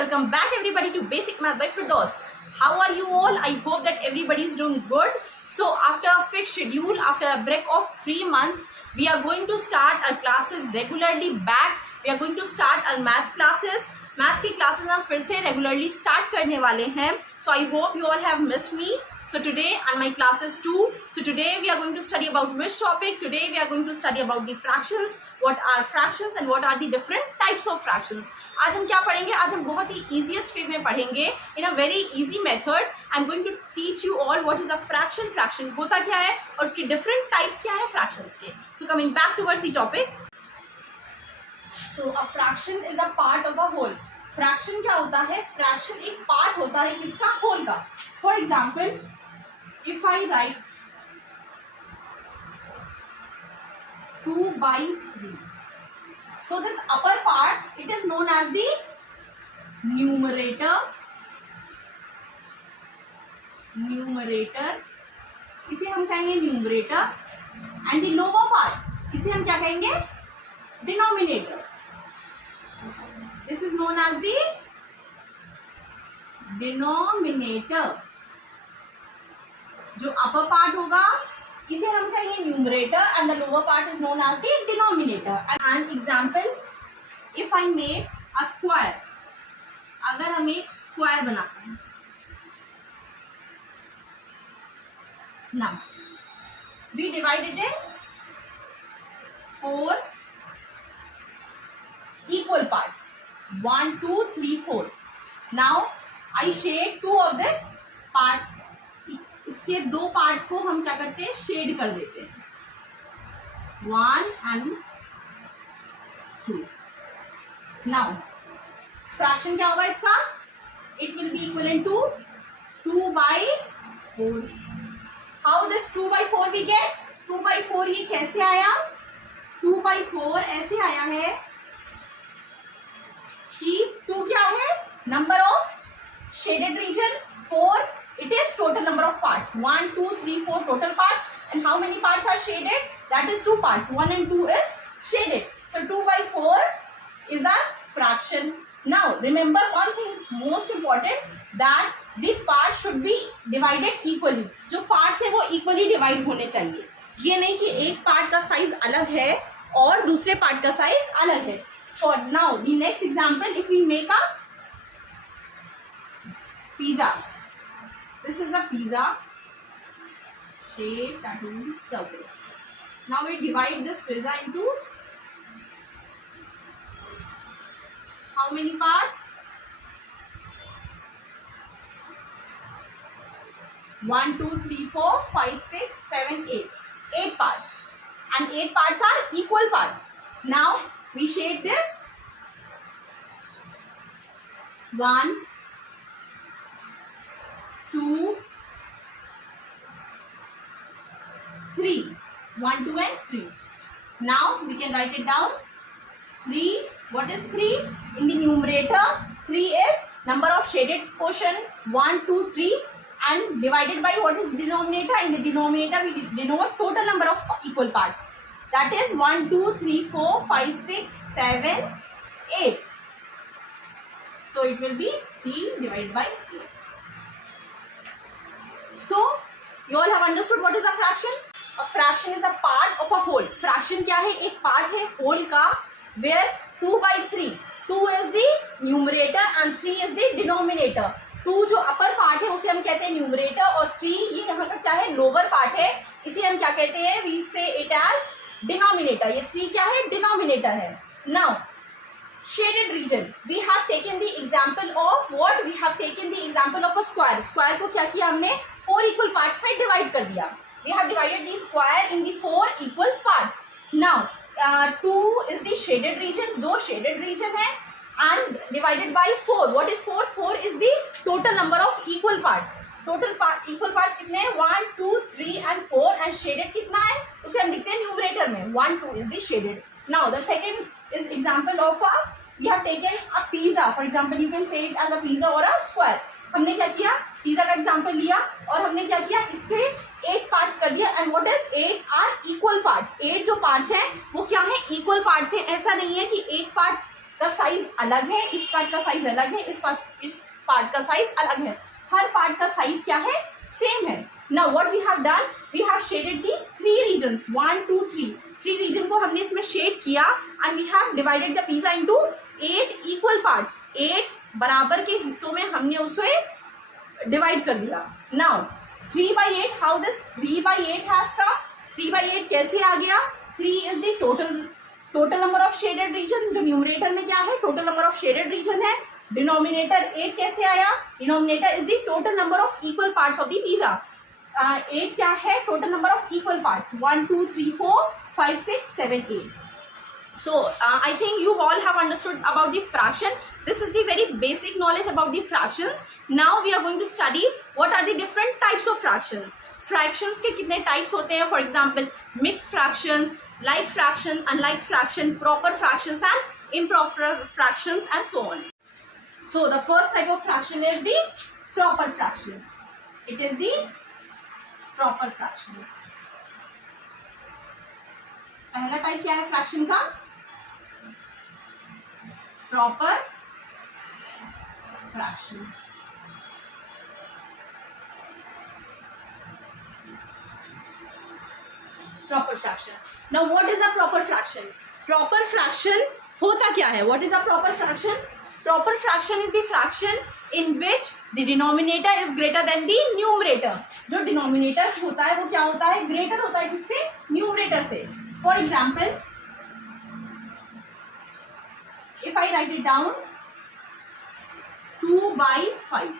welcome back everybody to Basic Math by Firdaus. How are you all? I hope that everybody is doing good. So after a fixed schedule, after a break of 3 months, we are going to start our classes regularly back. We are going to start our math classes. Maths की classes हम फिर से regularly start करने वाले हैं. So I hope you all have missed me. So today on my classes too. So today we are going to study about which topic? Today we are going to study about the fractions. What are fractions and what are the different types of fractions? आज हम क्या पढ़ेंगे? आज हम बहुत ही easiest way में पढ़ेंगे. In a very easy method, I'm going to teach you all what is a fraction. Fraction होता क्या है और उसकी different types क्या है fractions के. So coming back towards the topic. So a fraction is a part of a whole. Fraction क्या होता है? फ्रैक्शन एक पार्ट होता है किसका? होल का. For example if I right 2/3, so this upper part it is known as the numerator. इसे हम कहेंगे numerator. And the lower part इसे हम क्या कहेंगे? Denominator. This is known as the denominator. जो upper part होगा इसे हम कहेंगे numerator and the lower part is known as the denominator. An example, if I make a square, अगर हम एक square बनाते हैं, now we divided it in 4 equal parts. 1, 2, 3, 4. Now I shade 2 of this part. इसके 2 part को हम क्या करते हैं? शेड कर देते हैं. 1 and 2. Now फ्रैक्शन क्या होगा इसका? It will be equivalent to 2/4. How this 2/4 we get? 2/4 ये कैसे आया? 2/4 ऐसे आया है कि 2 क्या है? Number of shaded region. 4 it is total number of parts. 1, 2, 3, 4 total parts. And how many parts are shaded? That is 2 parts. 1 and 2 is shaded. So 2/4 is a fraction. Now remember one thing most important, that the parts should be divided equally. जो parts है वो equally divide होने चाहिए. ये नहीं कि एक part का size अलग है और दूसरे part का size अलग है. For now, the next example, if we make a pizza, this is a pizza shape that is in circle. Now we divide this pizza into how many parts? 1, 2, 3, 4, 5, 6, 7, 8. 8 parts. And 8 parts are equal parts. Now we shade this 1, 2, 3. 1, 2 and 3. Now we can write it down. 3. What is 3? In the numerator, 3 is number of shaded portion. 1, 2, 3. And divided by what is denominator? In the denominator we denote total number of equal parts. That is 1, 2, 3, 4, 5, 6, 7, 8. So it will be 3 divided by 8. So you all have understood what is a fraction? A fraction is a part of a whole. Fraction क्या है? एक part है whole का, where 2/3. 2 is the numerator and 3 is the denominator. 2 जो upper part है उसे हम कहते हैं numerator और 3 ये यहाँ का क्या है? lower part है. इसे हम क्या कहते हैं? We say it as denominator. ये 3 क्या है? denominator है. Now shaded region, we have taken the example of what? We have taken the example of a square. Square को क्या किया हमने? 4 equal parts में divide कर दिया. We have divided the square in the 4 equal parts. Now 2 is the shaded region. 2 shaded region है and divided by 4. What is 4? 4 is the total number of equal parts. Total equal parts कितने हैं? 1, 2, 3 and 4. And shaded कितना है? उसे हम लिखते हैं numerator में. 1, 2 is the shaded. Now the second is example of a, we have taken a pizza. For example you can say it as a pizza और अ स्क्वायर. हमने क्या किया? पिज्जा का एग्जांपल लिया और हमने क्या किया? इसके 8 पार्ट्स कर दिया. And what is 8 are equal parts. 8 जो पार्ट्स हैं वो क्या है? इक्वल पार्ट्स हैं. ऐसा नहीं है कि एक पार्ट का साइज अलग है, इस पार्ट का साइज अलग है, इस पार्ट का साइज अलग है, हर पार्ट का साइज क्या है, सेम है. Now what we have done, we have shaded the 3 regions, 1 2 3 region को हमने इसमें शेड किया and we have divided the pizza into 8 equal parts. 8 बराबर के हिस्सों में हमने उसे डिवाइड कर दिया. Now 3/8, how this 3/8 has come, 3/8 कैसे आ गया, 3 is the total number of shaded region. जो न्यूमरेटर में क्या है, total number of shaded region है. डिनोमिनेटर 8 कैसे आया, denominator is the total number of equal parts of the pizza. 8 क्या है, total number of equal parts, 1 2 3 4 5 6 7 8. So I think you all have understood about the fraction. This is the very basic knowledge about the fractions. Now we are going to study what are the different types of fractions. Fractions के कितने types होते हैं, for example mixed fractions, like fraction, unlike fraction, proper fractions and improper fractions and so on. So the first type of fraction is the proper fraction. It is the proper fraction. पहला type क्या है fraction का, proper fraction. Proper fraction. Now what is a proper fraction. Proper fraction होता क्या है, what is a proper fraction. Proper fraction is the fraction in which the denominator is greater than the numerator. जो denominator होता है वो क्या होता है, ग्रेटर होता है किससे, न्यूमरेटर से. For example, if I write it down, 2/5,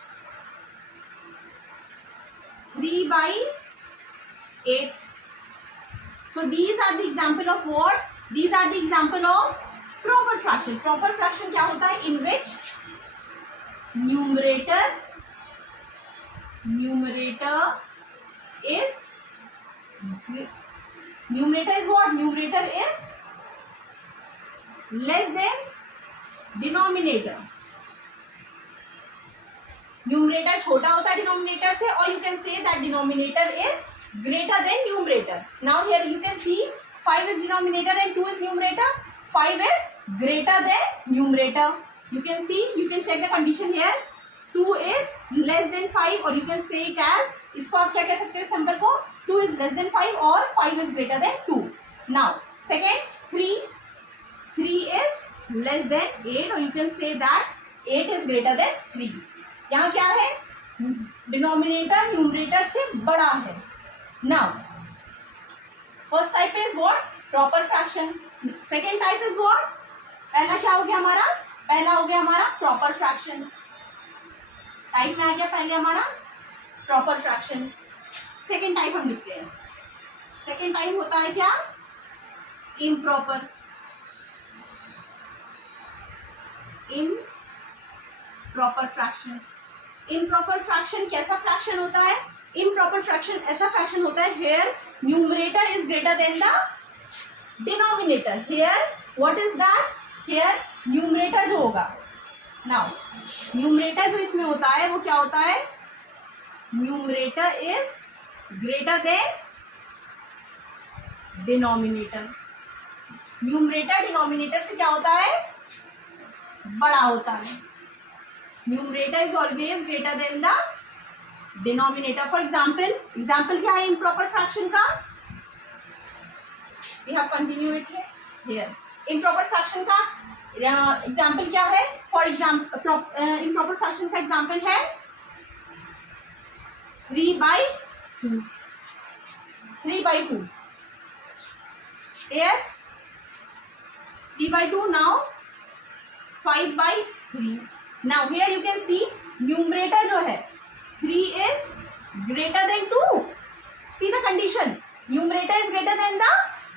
3/8. So these are the example of what? These are the example of proper fraction. Proper fraction क्या होता है, in which numerator is what? Numerator is less than denominator. Numerator छोटा होता है denominator से, or you can say that denominator is greater than numerator. Now here you can see 5 is denominator and 2 is numerator. 5 is greater than numerator. You can see, you can check the condition here. 2 is less than 5, or you can say it as, इसको आप क्या कह सकते हो symbol को, 2 is less than 5 और 5 is greater than 2. Now second, 3 is less than 8, or you can say that 8 is greater than 3. यहाँ क्या है, डिनोमिनेटर न्यूमरेटर से बड़ा है. Now first type is what, proper fraction. Second type is what, पहला क्या हो गया हमारा, पहला हो गया हमारा प्रॉपर फ्रैक्शन. टाइप में आ गया पहले हमारा प्रॉपर फ्रैक्शन. सेकेंड टाइप हम लिखते हैं, सेकेंड टाइप होता है क्या, improper. Improper fraction. Improper fraction कैसा फ्रैक्शन होता है, इम्प्रॉपर फ्रैक्शन ऐसा फ्रैक्शन होता है here numerator is greater than the denominator. Here what is that, here numerator जो होगा, नाउ न्यूमरेटर जो इसमें होता है वो क्या होता है, numerator is greater than denominator. Numerator denominator से क्या होता है, बड़ा होता है. Numerator is always greater than the denominator. For example, example क्या है इम्प्रॉपर फ्रैक्शन का, we have continue it here. Improper fraction का एग्जाम्पल क्या है, फॉर एग्जाम्पल इम्प्रॉपर फ्रैक्शन का एग्जाम्पल है 3/2. 3/2 here, 3/2. now 5/3. now here you can see numerator जो है 3 is greater than 2. see the condition, numerator is greater than the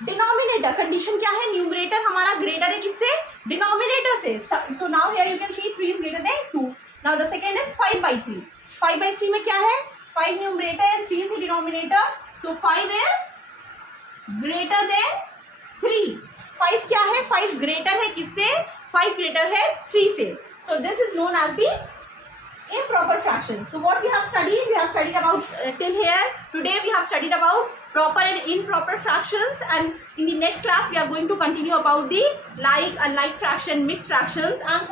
denominator. condition क्या है, numerator हमारा greater है किससे, denominator से. so now here you can see 3 is greater than 2. now the second is 5/3. 5/3 में क्या है, 5 numerator and 3 is denominator. so 5 is greater than 3. 5 क्या है, 5 greater है किससे, 5 greater है 3 से. so this is known as the improper fraction. So what we have studied? We have studied about till here. Today we have studied about proper and improper fractions, and in the next class we are going to continue about the like, unlike fraction, mixed fractions and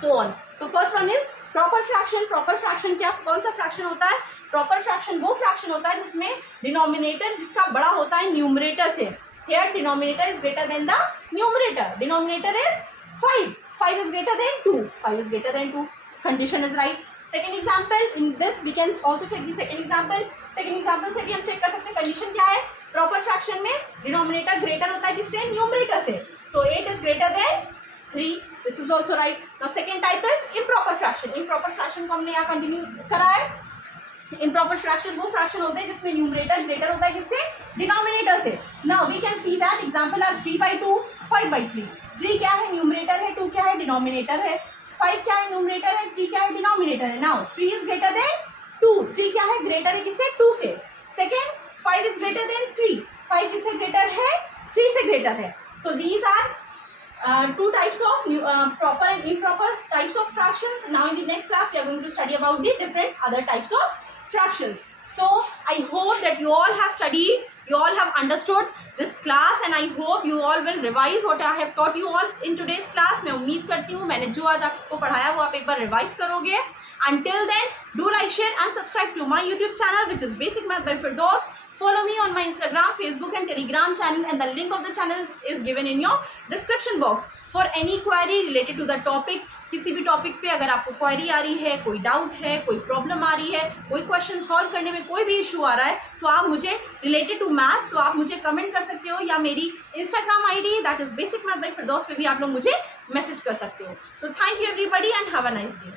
so on. So first one is proper fraction. Proper fraction क्या, कौन सा fraction होता है? Proper fraction वो fraction होता है जिसमें denominator जिसका बड़ा होता है numerator से. Here denominator is greater than the numerator. Denominator is 5. 5 is greater than 2. 5 is greater than 2. Condition is right. Second example, in this we can also check the second example. Second example से भी हम check कर सकते हैं condition क्या है. Proper fraction में denominator greater होता है किससे? Numerator से. So 8 is greater than 3. This is also right. Now second type is improper fraction. Improper fraction को हमने यहाँ continue करा है. Improper fraction वो fraction होते हैं जिसमें numerator greater होता है किससे? Denominator से. Now we can see that example are 3/2, 5/3. 3 क्या है? Numerator है. 2 क्या है? Denominator है. 5 क्या है? Numerator है. 3 क्या है? Denominator है. Now 3 is greater than 2. 3 क्या है? Greater है किससे? 2 से. Second 5 is greater than 3. 5 किससे greater है? 3 से greater है. So these are two types of proper and improper types of fractions. Now in the next class we are going to study about the different other types of fractions. So I hope that you all have studied, you all have understood this class, and I hope you all will revise what I have taught you all in today's class. मैं उम्मीद करती हूँ मैंने जो आज आपको पढ़ाया वो आप एक बार रिवाइज करोगे. Until then, do like, share and subscribe to my YouTube channel, which is Basic Math by Firdaus. Follow me on my Instagram, Facebook and Telegram channel, and the link of the channel is given in your description box. For any query related to the topic, किसी भी topic पे अगर आपको query आ रही है, कोई doubt है, कोई प्रॉब्लम आ रही है, कोई क्वेश्चन सॉल्व करने में कोई भी इशू आ रहा है, तो आप मुझे रिलेटेड टू मैथ्स तो आप मुझे कमेंट कर सकते हो, या मेरी Instagram ID that is basic math by Firdaus पे भी आप लोग मुझे मैसेज कर सकते हो. So thank you everybody and have a nice day.